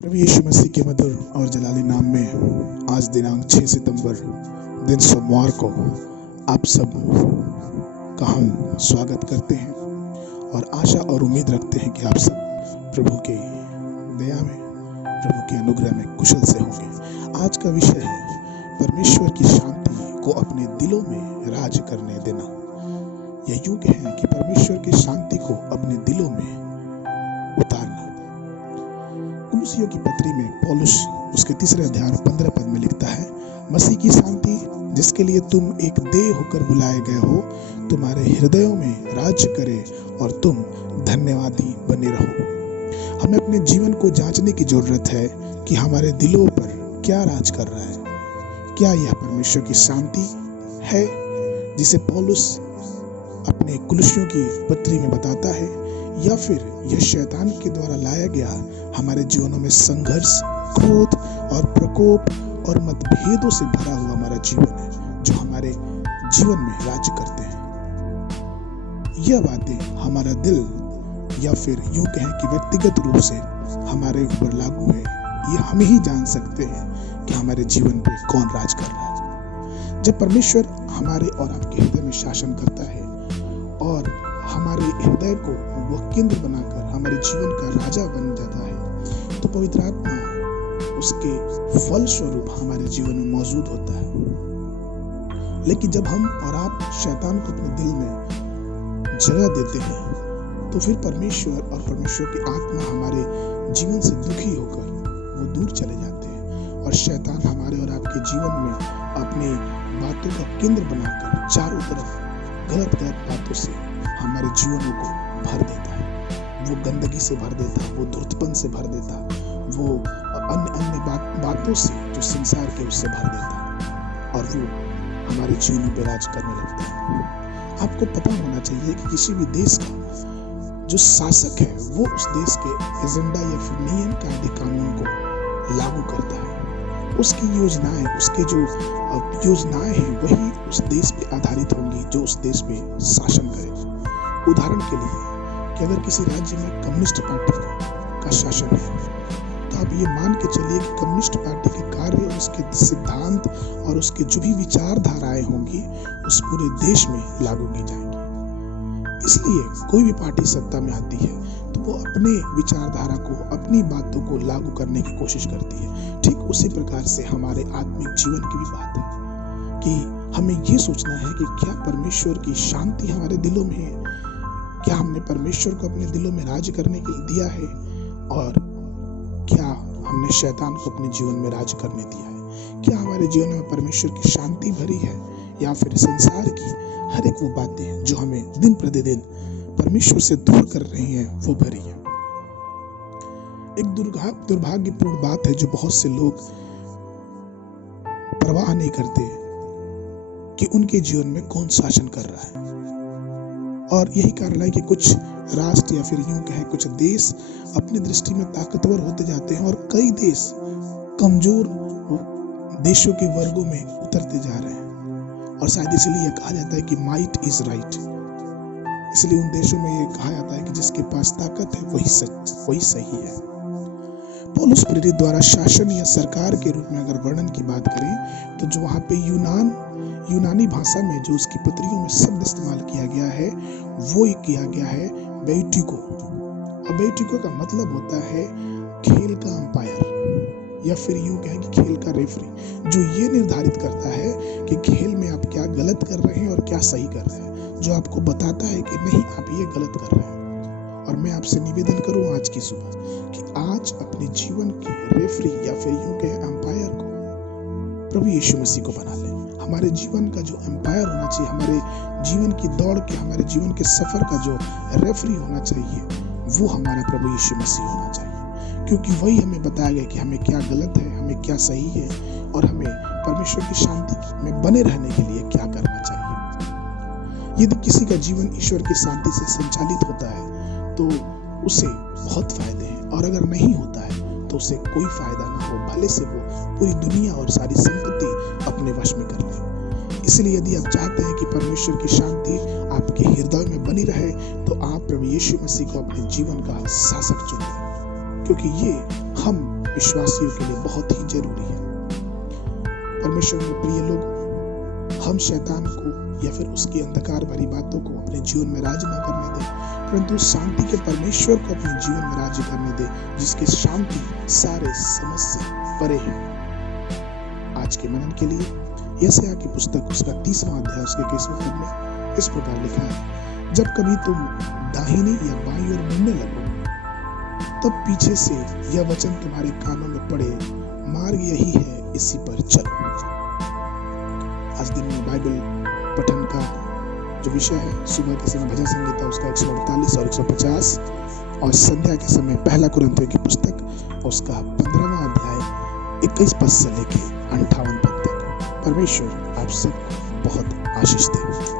प्रभु यीशु मसीह के मधुर और जलाली नाम में आज दिनांक 6 सितंबर दिन सोमवार को आप सब का हम स्वागत करते हैं और आशा और उम्मीद रखते हैं कि आप सब प्रभु के दया में, प्रभु के अनुग्रह में कुशल से होंगे। आज का विषय है परमेश्वर की शांति को अपने दिलों में राज करने देना। यह यूं कहें कि परमेश्वर की शांति को अपने दिलों में उतारना। कुलुसियों की पत्री में पौलुस उसके 3 अध्याय 15 पद में लिखता है, मसीह की शांति जिसके लिए तुम एक देह होकर बुलाए गए हो तुम्हारे हृदयों में राज्य करे और तुम धन्यवादी बने रहो। हमें अपने जीवन को जांचने की जरूरत है कि हमारे दिलों पर क्या राज कर रहा है। क्या यह परमेश्वर की शांति है जिसे पौलुस अपने कुलुसियों की पत्री में बताता है, या फिर यह शैतान के द्वारा लाया गया हमारे जीवनों में संघर्ष, क्रोध और प्रकोप और मतभेदों से भरा हुआ हमारा जीवन है जो हमारे जीवन में राज्य करते हैं। यह बातें हमारा दिल या फिर यूं कहें कि व्यक्तिगत रूप से हमारे ऊपर लागू है। यह हम ही जान सकते हैं कि हमारे जीवन पे कौन राज कर रहा है। जब परमेश्वर हमारे और आपके हृदय में शासन करता है और हमारे हृदय को वह केंद्र बनाकर हमारे जीवन का राजा बन जाता है, तो पवित्र आत्मा उसके फल स्वरूप हमारे जीवन में मौजूद होता है। लेकिन जब हम और आप शैतान को अपने दिल में जगह देते हैं, तो फिर परमेश्वर और परमेश्वर की आत्मा हमारे जीवन से दुखी होकर वो दूर चले जाते हैं और शैतान हमारे और आपके जीवन में अपनी बातों का केंद्र बनाकर चारों तरफ गलत बातों से हमारे जीवनों को भर देता है। वो गंदगी से भर देता है, वो धूर्तपन से भर देता है, वो अन्य बातों से जो संसार के उससे भर देता है और वो हमारे जीवनों पर राज करने लगता है। आपको पता होना चाहिए कि किसी भी देश का जो शासक है वो उस देश के एजेंडा या फिर नियम कायदे कानून को लागू करता है। उसकी योजनाएं, उसके जो योजनाएं हैं वही उस देश पे आधारित होंगी जो उस देश पे शासन करे। उदाहरण के लिए कि अगर किसी राज्य में कम्युनिस्ट पार्टी का शासन है, तो आप ये मान के चलिए कि कम्युनिस्ट पार्टी के कार्य, उसके सिद्धांत और उसके जो भी विचारधाराएं होंगी उस पूरे देश में लागू की जाएंगी। इसलिए कोई भी पार्टी सत्ता में आती है तो वो अपने विचारधारा को, अपनी बातों को लागू करने की कोशिश करती है। ठीक उसी प्रकार से हमारे आत्मिक जीवन की भी बात है कि हमें ये सोचना है कि क्या परमेश्वर की शांति हमारे दिलों में है, क्या हमने परमेश्वर को अपने दिलों में राज करने के लिए दिया है, और क्या हमने शैतान को अपने जीवन में राज करने दिया है। क्या हमारे जीवन में परमेश्वर की शांति भरी है या फिर संसार की हर एक वो बातें जो हमें दिन प्रतिदिन परमेश्वर से दूर कर रही हैं वो भरी है। एक दुर्भाग्यपूर्ण बात है जो बहुत से लोग परवाह नहीं करते कि उनके जीवन में कौन शासन कर रहा है। और यही कारण है कि कुछ राष्ट्र या फिर यूं कहें कुछ देश अपनी दृष्टि में ताकतवर होते जाते हैं और कई देश कमजोर देशों के वर्गों में उतरते जा रहे हैं। और शायद इसलिए यह कहा जाता है कि माइट इज राइट। इसलिए उन देशों में यह कहा जाता है कि जिसके पास ताकत है वही सही है। पौलुस प्रेरित द्वारा शासन या सरकार के रूप में अगर वर्णन की बात करें तो जो वहाँ पे यूनानी भाषा में जो उसकी पत्रियों में शब्द इस्तेमाल किया गया है वो किया गया है बेटिको। और बेटिको का मतलब होता है खेल का अंपायर या फिर यूं कहें कि खेल का रेफरी, जो ये निर्धारित करता है कि खेल में आप क्या गलत कर रहे हैं और क्या सही कर रहे हैं, जो आपको बताता है कि नहीं आप ये गलत कर रहे हैं। और मैं आपसे निवेदन करूं आज की सुबह कि आज अपने जीवन के रेफरी या फिर यूं कहें अंपायर को प्रभु यीशु मसीह को बना लें। हमारे जीवन का जो अंपायर होना चाहिए, हमारे जीवन की दौड़ के, हमारे जीवन के सफर का जो रेफरी होना चाहिए वो हमारा प्रभु यीशु मसीह होना चाहिए, क्योंकि वही हमें बताएगा कि हमें क्या गलत है, हमें क्या सही है और हमें परमेश्वर की शांति में बने रहने के लिए क्या करना चाहिए। यदि किसी का जीवन ईश्वर की शांति से संचालित होता है तो उसे बहुत फायदे हैं, और अगर नहीं होता है तो उसे कोई फायदा ना हो, भले से वो पूरी दुनिया और सारी संपत्ति अपने वश में कर ले। इसलिए यदि आप चाहते हैं कि परमेश्वर की शांति आपके हृदय में बनी रहे तो आप प्रभु यीशु मसीह को अपने जीवन का शासक चुनिए, क्योंकि ये हम विश्वासियों के लिए बहुत ही जरूरी है। परमेश्वर में प्रिय लोग, हम शैतान को या फिर उसकी अंधकार भरी बातों को अपने जीवन में राज न करने दें, परंतु शांति के परमेश्वर को अपने जीवन में राज्य करने दें, जिसकी शांति सारे समझ से परे है। आज के मनन के लिए यशायाह की पुस्तक उसका 30वां अध्याय उसके 21वें पद में इस प्रकार लिखा है, जब कभी तुम दाहिनी या बाईं ओर मुड़ने लगो, तब पीछे से यह वचन तुम्हारे कानों में पड़े, मार्ग यही है, इसी पर चलो। आज दिन में बाइबल पठन का जो विषय है, सुबह के समय भजन संगीता उसका 148 और 150, और संध्या के समय पहला कुरिन्थियों की पुस्तक उसका 15वां अध्याय 21 पद से लेके 58 पद तक। परमेश्वर आप सबको बहुत आशीष दे।